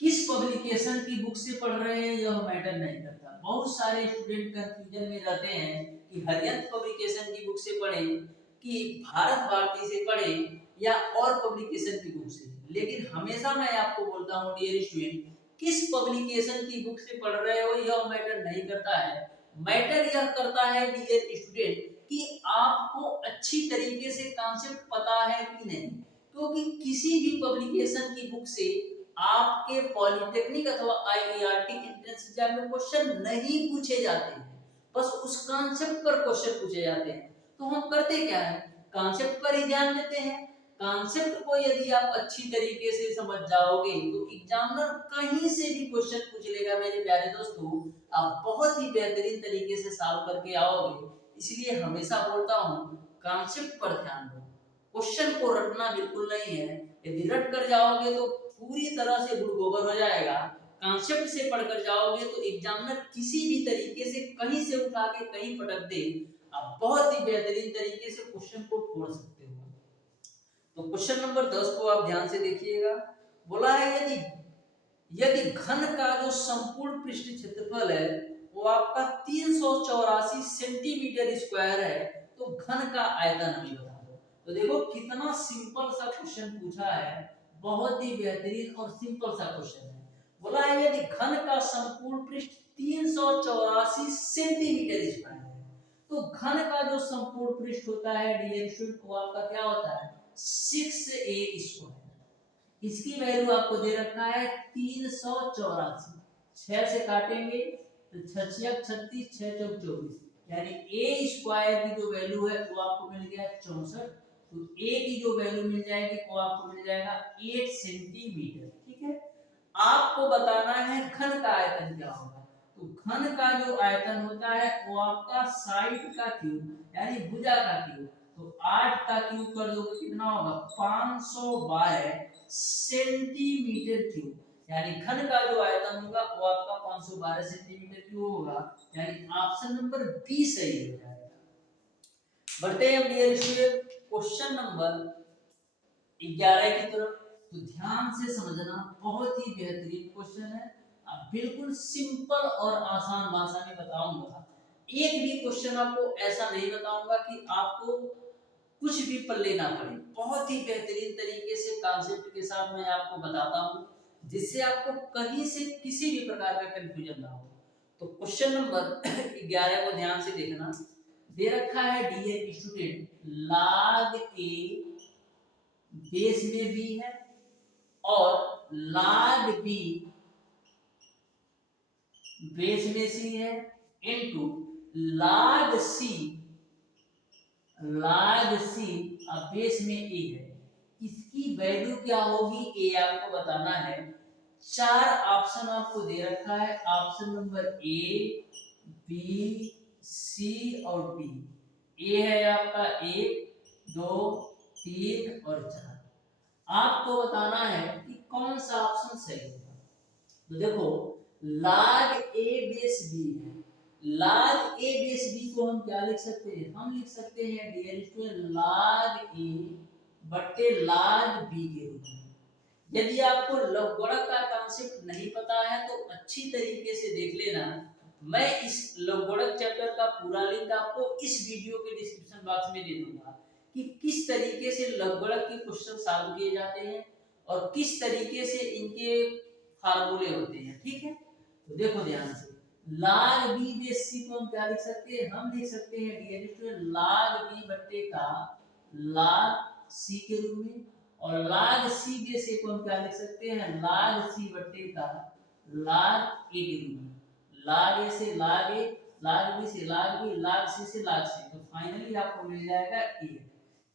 किस पब्लिकेशन की बुक से पढ़ रहे हैं यह मैटर नहीं करता। बहुत सारे स्टूडेंट कंफ्यूजन में रहते हैं कि हरियंत पब्लिकेशन की बुक से पढ़ें कि भारत भारती से पढ़ें या और पब्लिकेशन की बुक से। लेकिन हमेशा मैं आपको बोलता हूँ डियर स्टूडेंट, किस पब्लिकेशन की बुक से पढ़ रहे हो यह मैटर नहीं करता है। मैटर यह करता है डियर स्टूडेंट कि आपको अच्छी तरीके से कॉन्सेप्ट पता है कि नहीं। क्योंकि किसी भी पब्लिकेशन की बुक से आपके पॉलिटेक्निक अथवा आईईआरटी एंट्रेंस एग्जाम में क्वेश्चन नहीं पूछे जाते हैं, बस उस कॉन्सेप्ट पर क्वेश्चन पूछे जाते हैं। तो हम करते क्या है, कॉन्सेप्ट पर ही ध्यान देते हैं। कॉन्सेप्ट को यदि आप अच्छी तरीके से समझ जाओगे तो एग्जामिनर कहीं से भी क्वेश्चन पूछ लेगा मेरे प्यारे दोस्तों, आप बहुत ही बेहतरीन तरीके से सॉल्व करके आओगे। इसलिए हमेशा बोलता हूँ कॉन्सेप्ट पर ध्यान दो, क्वेश्चन को रटना बिल्कुल नहीं है। यदि रट कर जाओगे तो पूरी तरह से गुड़ गोबर हो जाएगा। कॉन्सेप्ट से पढ़कर जाओगे तो एग्जामिनर किसी भी तरीके से कहीं से उठा के कहीं पटक दे, आप बहुत ही बेहतरीन तरीके से क्वेश्चन को फोड़ सकते हो। तो क्वेश्चन नंबर 10 को आप ध्यान से देखिएगा। बोला है यदि यदि घन का जो संपूर्ण पृष्ठ क्षेत्रफल है वो आपका 384 सेंटीमीटर स्क्वायर है, तो घन का आयतन हमें बता दो। तो देखो कितना सिंपल सा क्वेश्चन पूछा है, बहुत ही बेहतरीन और सिंपल सा क्वेश्चन है। बोला है यदि घन का संपूर्ण पृष्ठ 384 सेंटीमीटर स्क्वायर है, तो घन का जो संपूर्ण पृष्ठ होता है डियर स्टूडेंट वो आपका क्या होता है 6a स्क्वायर। इसकी वैल्यू आपको दे रखा है 384, 6 से काटेंगे तो 6 6 36 6 चौक 24, यानी a स्क्वायर की जो वैल्यू है वो आपको मिल गया 64। तो a की जो वैल्यू मिल जाएगी वो आपको मिल जाएगा 8 सेंटीमीटर। ठीक है, आपको बताना है घन का आयतन क्या होगा। तो घन का जो आयतन होता है वो आपका साइड का क्यूब यानी भुजा का क्यूब। तो 8 का क्यूब कर दोगे कितना होगा 512 सेंटीमीटर क्यूब, यानी घन का जो आयतन होगा वो आपका 512 सेंटीमीटर क्यूब होगा, यानी ऑप्शन नंबर बी सही हो जाएगा। बढ़ते हैं डियर स्टूडेंट क्वेश्चन नंबर 11 की तरफ। तो ध्यान से समझना, बहुत ही बेहतरीन क्वेश्चन है। अब बिल्कुल सिंपल और आसान भाषा में बताऊंगा, एक भी क्वेश्चन आपको ऐसा नहीं बताऊंगा कि आपको कुछ भी पल्ले ना पड़े। बहुत ही बेहतरीन तरीके से कॉन्सेप्ट के साथ मैं आपको बताता हूं, जिससे आपको कहीं से किसी भी प्रकार का कंफ्यूजन ना हो। तो क्वेश्चन नंबर 11 को ध्यान से देखना। दे रखा है dear student, log a base में b है और log b बेस में c है इनटू log c अब बेस में a है। इसकी वैल्यू क्या होगी a आपको बताना है। 4 ऑप्शन आपको दे रखा है, option number A B C और डी। ए है आपका 1 2 3 और 4। आपको बताना है कि कौन सा ऑप्शन सही होगा। तो देखो log a बेस b है, log a बेस b को हम क्या लिख सकते हैं, हम लिख सकते हैं डियर स्टूडेंट log a बट्टे log b के रूप में। यदि आपको लघुगणक का कांसेप्ट नहीं पता है तो अच्छी तरीके से देख लेना। मैं इस लघुगणक चैप्टर का पूरा लिंक आपको इस वीडियो के डिस्क्रिप्शन बॉक्स में दे दूंगा कि किस तरीके से लघुगणक के क्वेश्चन सॉल्व किए जाते हैं और किस तरीके से इनके फार्मूले होते हैं। ठीक है, तो देखो ध्यान से, log b बेस c को हम क्या लिख सकते हैं, हम लिख सकते हैं डियर स्टूडेंट log b बट्टे का log c के रूप में, और log c बेस a को हम क्या लिख सकते हैं log c बट्टे का log a के रूप में। log a से log a, log b से log b, log c से log c, तो फाइनली आपको मिल जाएगा a।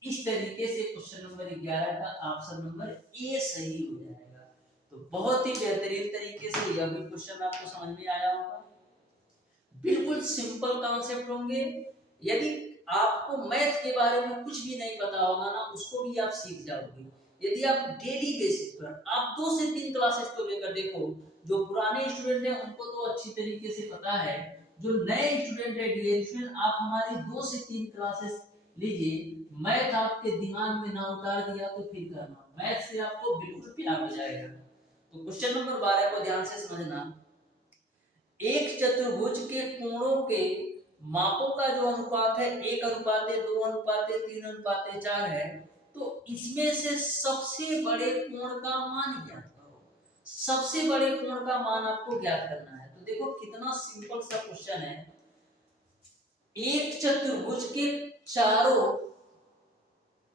इस तरीके से क्वेश्चन नंबर 11 का ऑप्शन नंबर ए सही हो जाएगा। तो बहुत ही बेहतरीन तरीके से यह भी क्वेश्चन आपको समझ में आया होगा। बिल्कुल सिंपल कॉन्सेप्ट होंगे। यदि आपको मैथ के बारे में कुछ भी नहीं पता होगा ना, उसको भी आप सीख जाओगे। यदि आप डेली बेसिस पर आप 2 से 3 क्लासेस तो लेकर देखो, जो पुराने स्टूडेंट हैं उनको तो अच्छी तरीके से पता है, जो नए स्टूडेंट है डियर आप हमारी 2 से 3 क्लासेस लीजिए। मैथ आपके दिमाग में ना उतार दिया तो फिर करना, मैथ से आपको बिल्कुल प्यार हो जाएगा। तो क्वेश्चन नंबर 12 को ध्यान से समझना। एक चतुर्भुज के कोणों के मापों का जो अनुपात है 1:2:3:4 है, तो इसमें से सबसे बड़े कोण का मान ज्ञात करो। सबसे बड़े कोण का मान आपको ज्ञात करना है। तो देखो कितना सिंपल सा क्वेश्चन है। एक चतुर्भुज के चारों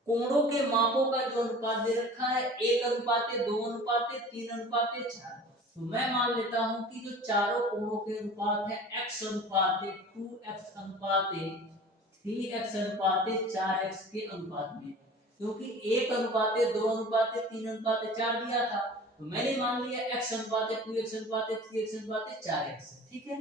कोणों के मापों का जो अनुपात दे रखा है 1:2:3:4, तो मैं मान लेता हूं कि जो चारों कोणों के अनुपात है x:2x:3x:4x के अनुपात में, क्योंकि 1:2:3:4 दिया था, तो मैंने मान लिया x:2x:3x:4x। ठीक है।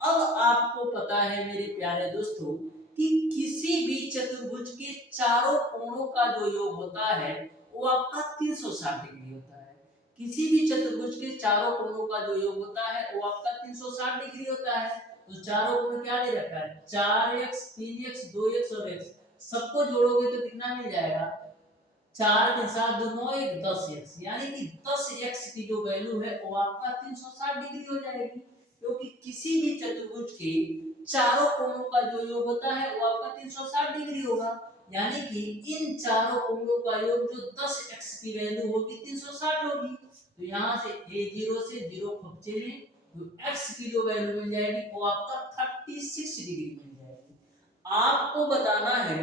अब आपको पता है मेरे प्यारे दोस्तों कि किसी भी चतुर्भुज के चारों कोणों का जो योग होता है वो आपका 360 डिग्री होता है। किसी भी चतुर्भुज के चारों कोणों का जो योग होता है वो आपका 360 डिग्री होता है। तो चारों कोण क्या दे रखा है 4x 3x 2x और x, सबको जोड़ोगे तो कितना मिल जाएगा 4 के साथ 2 9 1 10x, यानी कि 10x की जो वैल्यू है वो आपका 360 डिग्री हो जाएगी, क्योंकि किसी भी चतुर्भुज के चारों कोणों का जो योग होता है वो आपका 360 डिग्री होगा। यानी कि इन चारों कोणों का योग जो 10x की वैल्यू होगी 360 होगी। तो यहां से a0 से 0 खपचे में तो x की जो वैल्यू मिल जाएगी वो आपका 36 डिग्री मिल जाएगी। आपको बताना है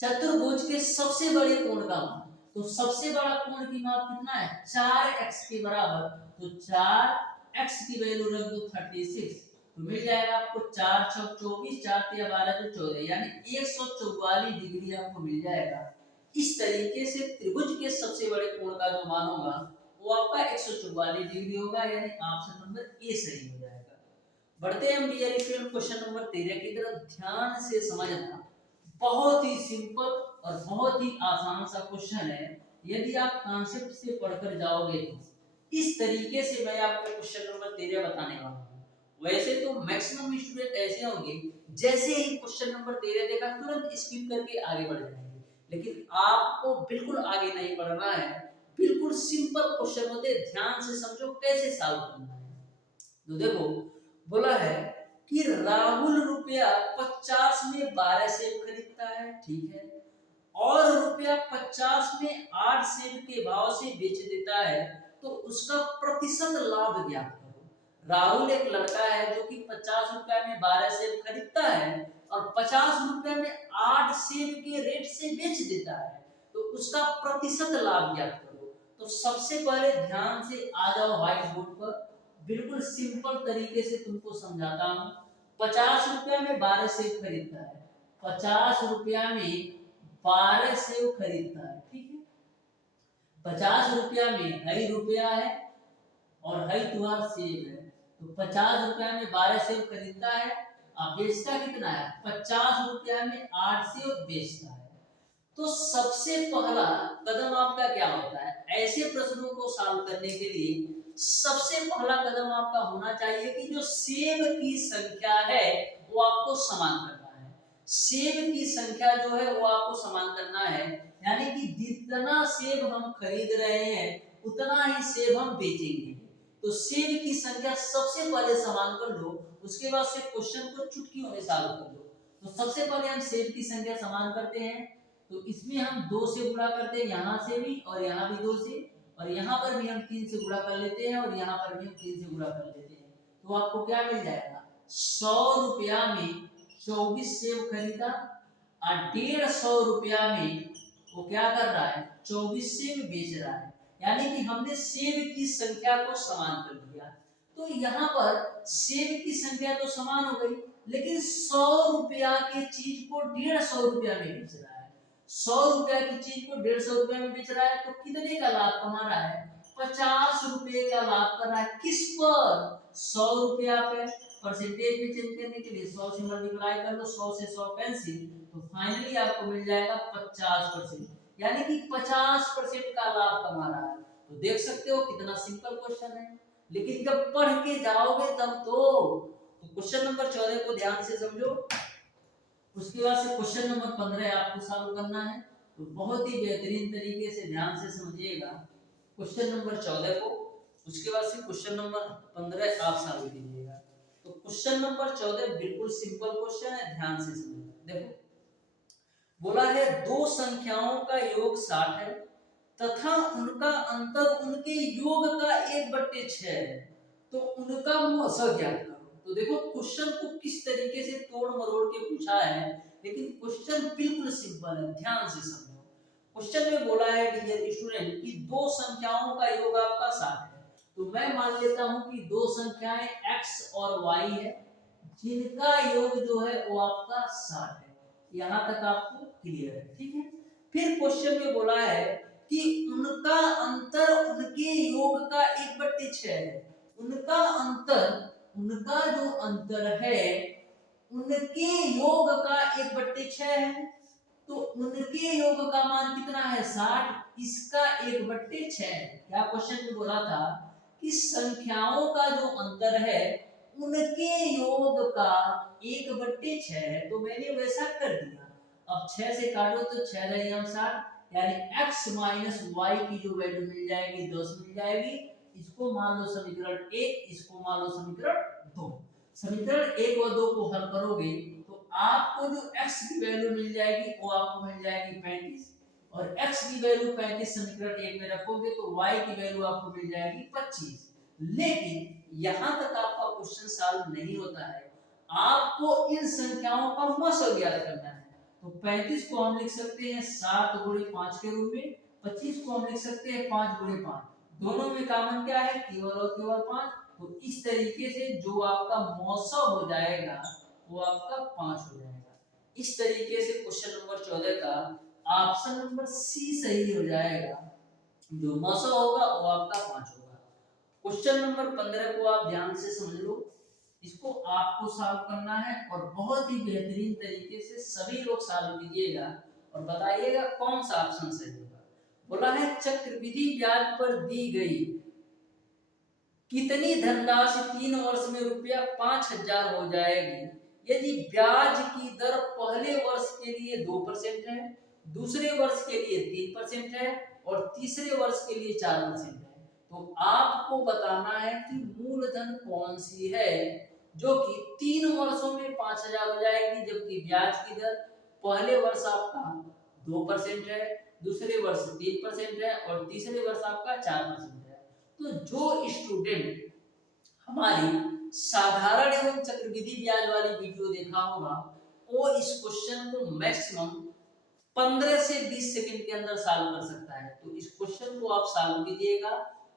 चतुर्भुज के सबसे बड़े कोण का मान। तो सबसे बड़ा कोण की माप कितना है 4x के बराबर, तो 4x की वैल्यू रख दो 36, तो मिल जाएगा आपको 4 6 24 4 3 12 14, यानी 144 डिग्री आपको मिल जाएगा। इस तरीके से त्रिभुज के सबसे बड़े कोण का जो मान होगा वो आपका 144 डिग्री होगा, यानी ऑप्शन नंबर ए सही हो जाएगा। बढ़ते हैं हम डियर स्टूडेंट क्वेश्चन नंबर 13 की तरफ। ध्यान से समझना, बहुत ही सिंपल और बहुत ही आसान सा क्वेश्चन है। यदि आप कॉन्सेप्ट से पढ़कर जाओगे तो इस तरीके से मैं आपको क्वेश्चन नंबर 13 बताने वाला हूं। वैसे तो मैक्सिमम स्टूडेंट ऐसे होंगे जैसे ही क्वेश्चन नंबर 13 देखा तुरंत स्किप करके आगे बढ़ जाएंगे, लेकिन आपको बिल्कुल आगे नहीं बढ़ना है। बिल्कुल सिंपल क्वेश्चन होते, ध्यान से समझो कैसे सॉल्व करना है। तो देखो बोला है कि राहुल रुपया 50 में 12 सेब खरीदता है, ठीक है, और रुपया 50 में 8 सेब के भाव से बेच देता है, तो उसका प्रतिशत लाभ ज्ञात करो। राहुल एक लड़का है जो कि 50 रुपया में 12 सेब खरीदता है और 50 रुपया में 8 सेब के रेट से बेच देता है, तो उसका प्रतिशत लाभ ज्ञात करो। तो सबसे पहले ध्यान से आ जाओ व्हाइट बोर्ड पर, बिल्कुल सिंपल तरीके से तुमको समझाता हूं। 50 रुपया में 12 सेब खरीदता है, 50 रुपया में 12 सेब खरीदता है, ठीक है। 50 रुपया में हई रुपया है और हई तुम्हारा सेब है, तो 50 रुपया में 12 सेब खरीदता है, अब बेचता कितना है 50 रुपया में 8 सेब बेचता है। तो सबसे पहला कदम आपका क्या होता है ऐसे प्रश्नों को सॉल्व करने के लिए? सबसे पहला कदम आपका होना चाहिए कि जो सेब की संख्या है वो आपको समान करना है। सेब की संख्या जो है वो आपको समान करना है, यानी कि जितना सेब हम खरीद रहे हैं उतना ही सेब हम बेचेंगे। तो सेब की संख्या सबसे पहले समान कर लो, उसके बाद से क्वेश्चन को चुटकियों में सॉल्व कर लो। तो सबसे पहले हम सेब की संख्या समान करते हैं, तो इसमें हम 2 से गुणा करते हैं, यहाँ से भी और यहाँ भी 2 से, और यहाँ पर भी हम 3 से गुणा कर लेते हैं और यहाँ पर भी हम 3 से गुणा कर लेते हैं। तो आपको क्या मिल जाएगा 100 रुपया में 24 सेब खरीदा और 150 रुपया में वो क्या कर रहा है 24 सेब बेच रहा है, यानी कि हमने सेब की संख्या को समान कर दिया। तो यहाँ पर सेब की संख्या तो समान हो गई, लेकिन 100 रुपया की चीज को 150 रुपया में बेच रहा है। 100 रुपया की चीज को 150 रुपया में बेच रहा है, तो कितने का लाभ कमा रहा है 50 रुपए का लाभ कर रहा है। किस पर? 100 रुपया पे। परसेंटेज में चेंज करने के लिए 100 से मल्टीप्लाई कर लो, 100 से 100 कैंसिल, तो फाइनली आपको मिल जाएगा 50%, यानी कि 50% का लाभ कमा रहा है। तो देख सकते हो कितना सिंपल क्वेश्चन है, लेकिन जब पढ़ के जाओगे तब तो क्वेश्चन नंबर 14 को ध्यान से समझो। उसके बाद से क्वेश्चन नंबर 15 आपको सॉल्व करना है, तो बहुत ही बेहतरीन तरीके से ध्यान से समझिएगा क्वेश्चन नंबर 14 को। उसके बाद से क्वेश्चन नंबर 15 आप सॉल्व कीजिएगा। तो क्वेश्चन नंबर 14 बिल्कुल सिंपल क्वेश्चन है, ध्यान से समझिए। देखो बोला है दो संख्याओं का योग 60 है तथा उनका अंतर उनके योग का 1/6 है, तो उनका मौसा ज्ञात करो। तो देखो क्वेश्चन को किस तरीके से तोड़ मरोड़ के पूछा है, लेकिन क्वेश्चन बिल्कुल सिंपल है, ध्यान से समझो। क्वेश्चन में बोला है डियर स्टूडेंट कि दो संख्याओं का योग आपका 60 है, तो मैं मान लेता हूं कि दो संख्याएं x और y है जिनका योग जो है वो आपका 60 है। यहां तक आपको क्लियर है, ठीक है। फिर क्वेश्चन में बोला है कि उनका अंतर उनके योग का 1/6 है। उनका अंतर, उनका जो अंतर है उनके योग का 1/6 है, तो उनके योग का मान कितना है 60, इसका 1/6 है। क्या क्वेश्चन में बोला था कि संख्याओं का जो अंतर है उनके योग का 1/6 है, तो मैंने वैसा कर दिया। अब 6 से काटो तो 6 रही हम 60, यानी x माइनस y की जो वैल्यू मिल जाएगी 10 मिल जाएगी। इसको मान लो समीकरण 1, इसको मान लो समीकरण 2। समीकरण 1 और 2 को हल करोगे तो आपको जो x की वैल्यू मिल जाएगी वो आपको मिल जाएगी 35, और x की वैल्यू 35 समीकरण 1 में रखोगे तो y की वैल्यू आपको मिल जाएगी 25। लेकिन यहां तक आपका क्वेश्चन सॉल्व नहीं होता है, आपको इन संख्याओं का मौसा ज्ञात करना है। तो 35 को हम लिख सकते हैं 7 गुणे 5 के रूप में, 25 को हम लिख सकते हैं 5 गुणे 5, दोनों में कॉमन क्या है केवल और केवल 5। तो इस तरीके से जो आपका मौसा हो जाएगा वो आपका 5 हो जाएगा। इस तरीके से क्वेश्चन नंबर 14 का ऑप्शन नंबर सी सही हो जाएगा, जो मौसा होगा वो आपका 5 होगा। क्वेश्चन नंबर 15 को आप ध्यान से समझ लो, इसको आपको सॉल्व करना है और बहुत ही बेहतरीन तरीके से सभी लोग सॉल्व कीजिएगा और बताइएगा कौन सा ऑप्शन सही होगा। बोला है चक्रवृद्धि ब्याज पर दी गई कितनी धनराशि 3 वर्ष में रुपया 5000 हो जाएगी यदि ब्याज की दर पहले वर्ष के लिए 2% है, दूसरे वर्ष के लिए 3% है और तीसरे वर्ष के लिए 4% है। तो आपको बताना है कि मूलधन कौन सी है जो कि 3 वर्षों में 5000 हो जाएगी, जबकि ब्याज की दर पहले वर्ष आपका 2% है, दूसरे वर्ष 3% है और तीसरे वर्ष आपका 4% है। तो जो स्टूडेंट हमारी साधारण एवं चक्रवृद्धि ब्याज वाली वीडियो देखा होगा वो इस क्वेश्चन को मैक्सिमम 15 से 20 सेकंड के अंदर सॉल्व कर सकता है। तो इस क्वेश्चन को आप सॉल्व कीजिएगा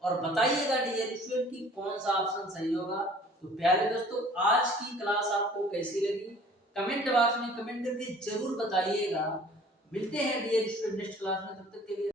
और बताइएगा डियर स्टूडेंट कि कौन सा ऑप्शन सही होगा। तो प्यारे दोस्तों आज की क्लास आपको कैसी लगी कमेंट बॉक्स में कमेंट करके जरूर बताइएगा। मिलते हैं डियर स्टूडेंट नेक्स्ट क्लास में, तब तक के लिए